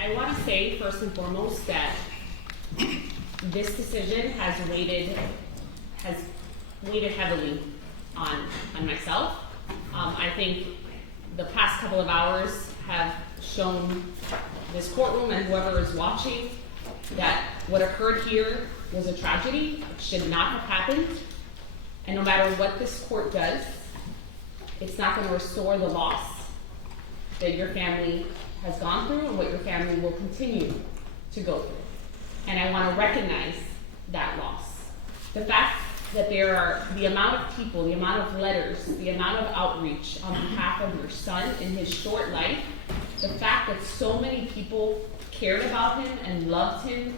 I want to say first and foremost that this decision has weighted heavily on myself. I think the past couple of hours have shown this courtroom and whoever is watching that what occurred here was a tragedy. It should not have happened. And no matter what this court does, it's not going to restore the loss that your family has gone through and what your family will continue to go through. And I want to recognize that loss. The fact that there are the amount of people, the amount of letters, the amount of outreach on behalf of your son in his short life, the fact that so many people cared about him and loved him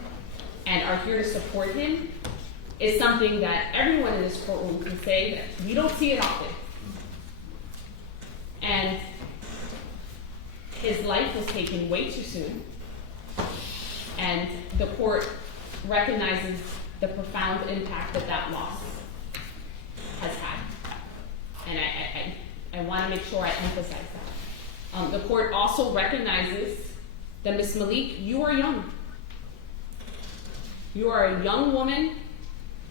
and are here to support him is something that everyone in this courtroom can say that we don't see it often. And his life was taken way too soon. And the court recognizes the profound impact that that loss has had. And I want to make sure I emphasize that. The court also recognizes that Ms. Malik, you are young. You are a young woman,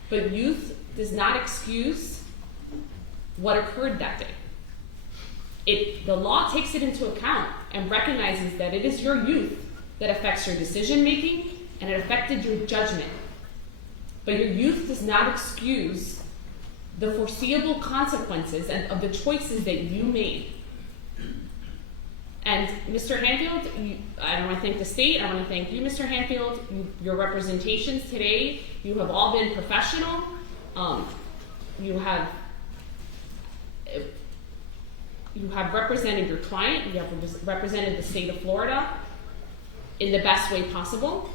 but youth does not excuse what occurred that day. The law takes it into account and recognizes that it is your youth that affects your decision making and it affected your judgment. But your youth does not excuse the foreseeable consequences of the choices that you made. And Mr. Hanfield, I want to thank the state, I want to thank you, Mr. Hanfield, your representations today, you have all been professional. You have represented your client, you have represented the state of Florida in the best way possible.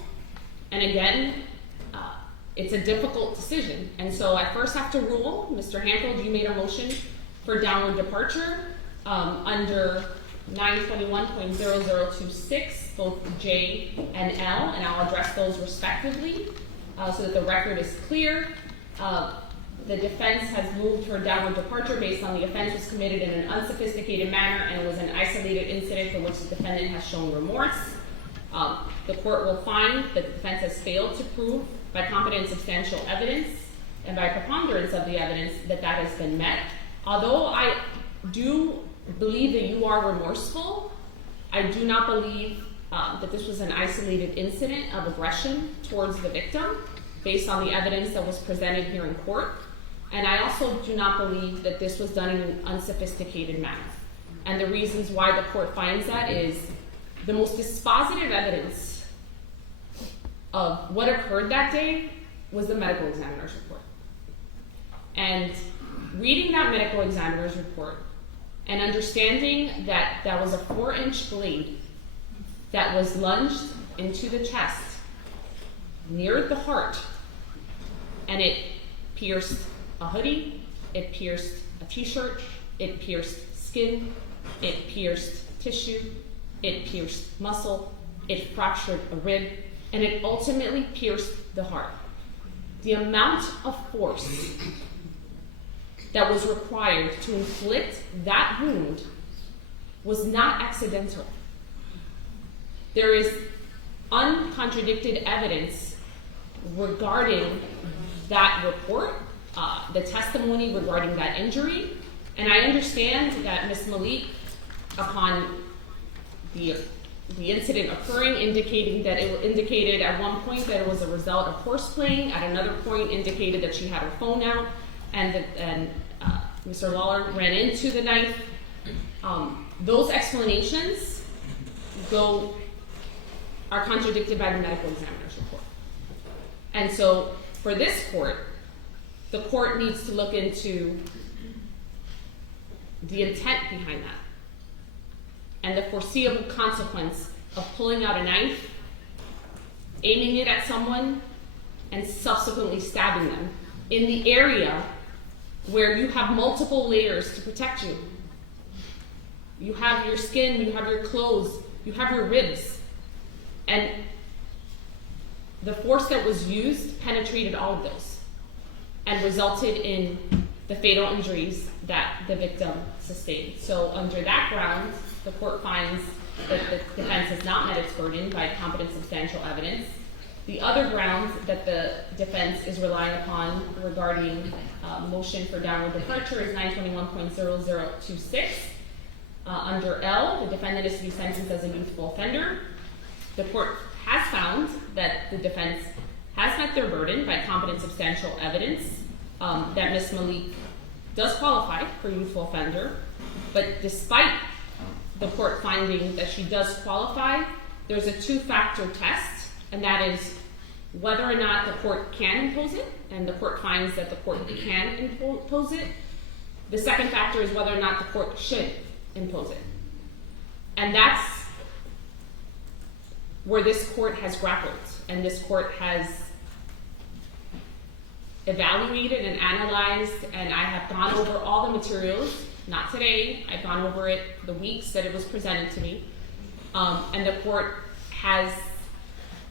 And again, it's a difficult decision. And so I first have to rule, Mr. Hanfield, you made a motion for downward departure under 921.0026, both J and L, and I'll address those respectively so that the record is clear. The defense has moved for downward departure based on the offense was committed in an unsophisticated manner and it was an isolated incident for which the defendant has shown remorse. The court will find that the defense has failed to prove by competent and substantial evidence and by preponderance of the evidence that that has been met. Although I do believe that you are remorseful, I do not believe that this was an isolated incident of aggression towards the victim based on the evidence that was presented here in court. And I also do not believe that this was done in an unsophisticated manner. And the reasons why the court finds that is the most dispositive evidence of what occurred that day was the medical examiner's report. And reading that medical examiner's report and understanding that that was a 4-inch blade that was lunged into the chest near the heart, and it pierced a hoodie, it pierced a t-shirt, it pierced skin, it pierced tissue, it pierced muscle, it fractured a rib, and it ultimately pierced the heart. The amount of force that was required to inflict that wound was not accidental. There is uncontradicted evidence regarding that report, the testimony regarding that injury, and I understand that Ms. Malik, upon the incident occurring, indicated at one point that it was a result of horseplaying, at another point indicated that she had her phone out, and Mr. Lollar ran into the knife. Those explanations are contradicted by the medical examiner's report. And so for this court, the court needs to look into the intent behind that and the foreseeable consequence of pulling out a knife, aiming it at someone, and subsequently stabbing them in the area where you have multiple layers to protect you. You have your skin, you have your clothes, you have your ribs, and the force that was used penetrated all of those and resulted in the fatal injuries that the victim sustained. So under that ground, the court finds that the defense has not met its burden by competent substantial evidence. The other grounds that the defense is relying upon regarding motion for downward departure is 921.0026. Under L, the defendant is to be sentenced as a youthful offender. The court has found that the defense has met their burden by competent substantial evidence that Ms. Malik does qualify for youthful offender, but despite the court finding that she does qualify, there's a two-factor test, and that is whether or not the court can impose it, and the court finds that the court can impose it. The second factor is whether or not the court should impose it. And that's where this court has grappled, and this court has evaluated and analyzed, and I have gone over all the materials, not today, I've gone over it the weeks that it was presented to me, and the court has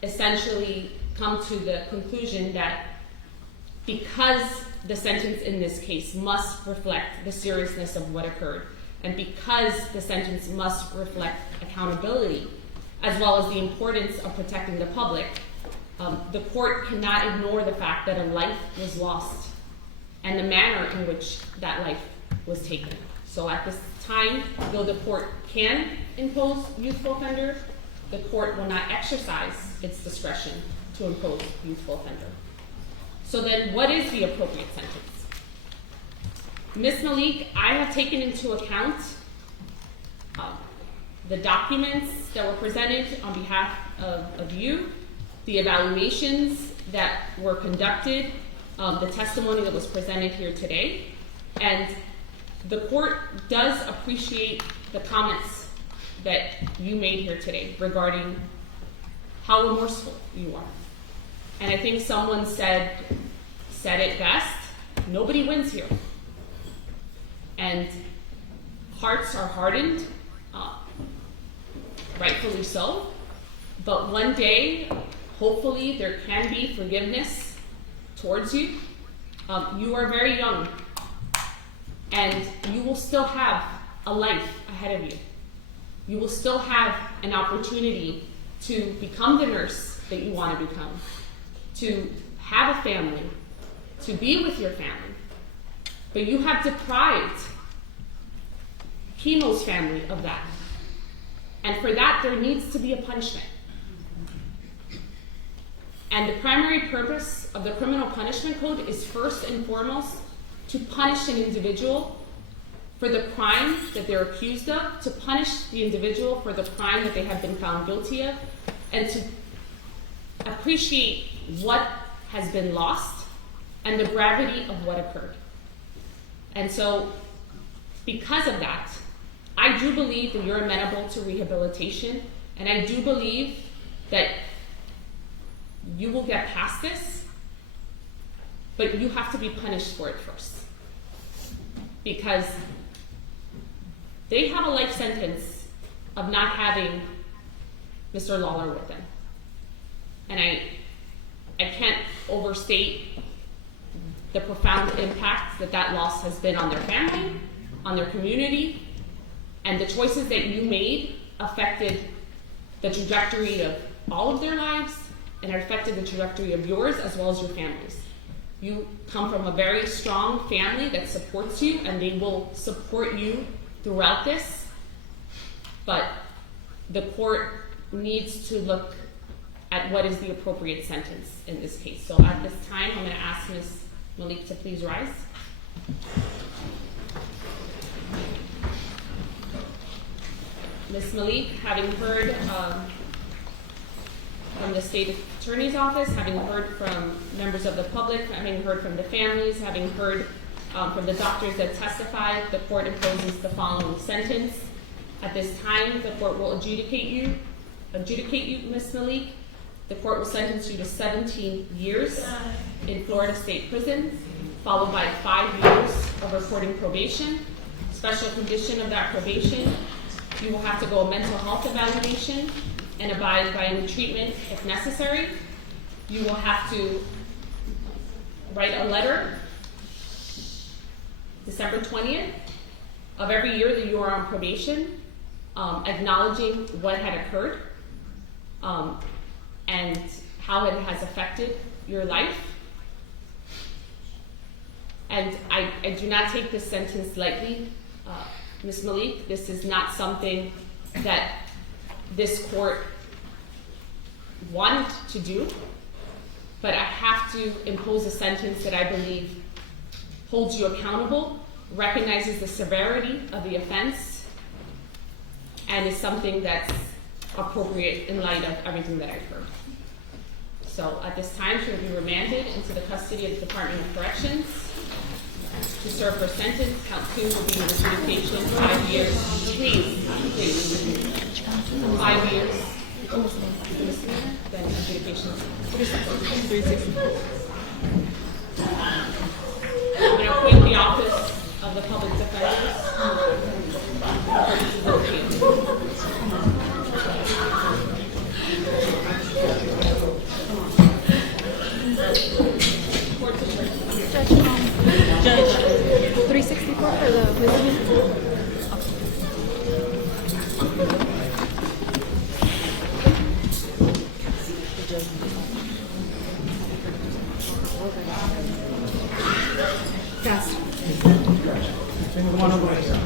essentially come to the conclusion that because the sentence in this case must reflect the seriousness of what occurred, and because the sentence must reflect accountability, as well as the importance of protecting the public, the court cannot ignore the fact that a life was lost and the manner in which that life was taken. So at this time, though the court can impose youthful offender, the court will not exercise its discretion to impose youthful offender. So then what is the appropriate sentence? Ms. Malik, I have taken into account the documents that were presented on behalf of you, the evaluations that were conducted, the testimony that was presented here today, and the court does appreciate the comments that you made here today regarding how remorseful you are. And I think someone said it best, nobody wins here. And hearts are hardened, rightfully so, but one day, hopefully there can be forgiveness towards you. You are very young, and you will still have a life ahead of you. You will still have an opportunity to become the nurse that you want to become, to have a family, to be with your family. But you have deprived Kimo's family of that. And for that, there needs to be a punishment. And the primary purpose of the Criminal Punishment Code is first and foremost to punish an individual for the crime that they're accused of, to punish the individual for the crime that they have been found guilty of, and to appreciate what has been lost and the gravity of what occurred. And so, because of that, I do believe that you're amenable to rehabilitation, and I do believe that you will get past this, but you have to be punished for it first. Because they have a life sentence of not having Mr. Lollar with them. And I can't overstate the profound impact that loss has been on their family, on their community, and the choices that you made affected the trajectory of all of their lives, and it affected the trajectory of yours as well as your families. You come from a very strong family that supports you, and they will support you throughout this, but the court needs to look at what is the appropriate sentence in this case. So at this time, I'm going to ask Ms. Malik to please rise. Ms. Malik, having heard from the State Attorney's Office, having heard from members of the public, having heard from the families, having heard from the doctors that testified, the court imposes the following sentence. At this time, the court will adjudicate you, Ms. Malik. The court will sentence you to 17 years in Florida State Prison, followed by 5 years of reporting probation. Special condition of that probation, you will have to go a mental health evaluation and abide by any treatment if necessary. You will have to write a letter December 20th of every year that you are on probation, acknowledging what had occurred and how it has affected your life. And I do not take this sentence lightly, Ms. Malik. This is not something that this court wanted to do, but I have to impose a sentence that I believe holds you accountable, recognizes the severity of the offense, and is something that's appropriate in light of everything that I've heard. So at this time, she will be remanded into the custody of the Department of Corrections to serve her sentence. Count 2 will be an adjudication, 5 years. Please. 5 years. Then adjudication. 364. I'm going to appoint the Office of the Public Defenders. Judge, 364 for the wisdom. Yes. Come on over here.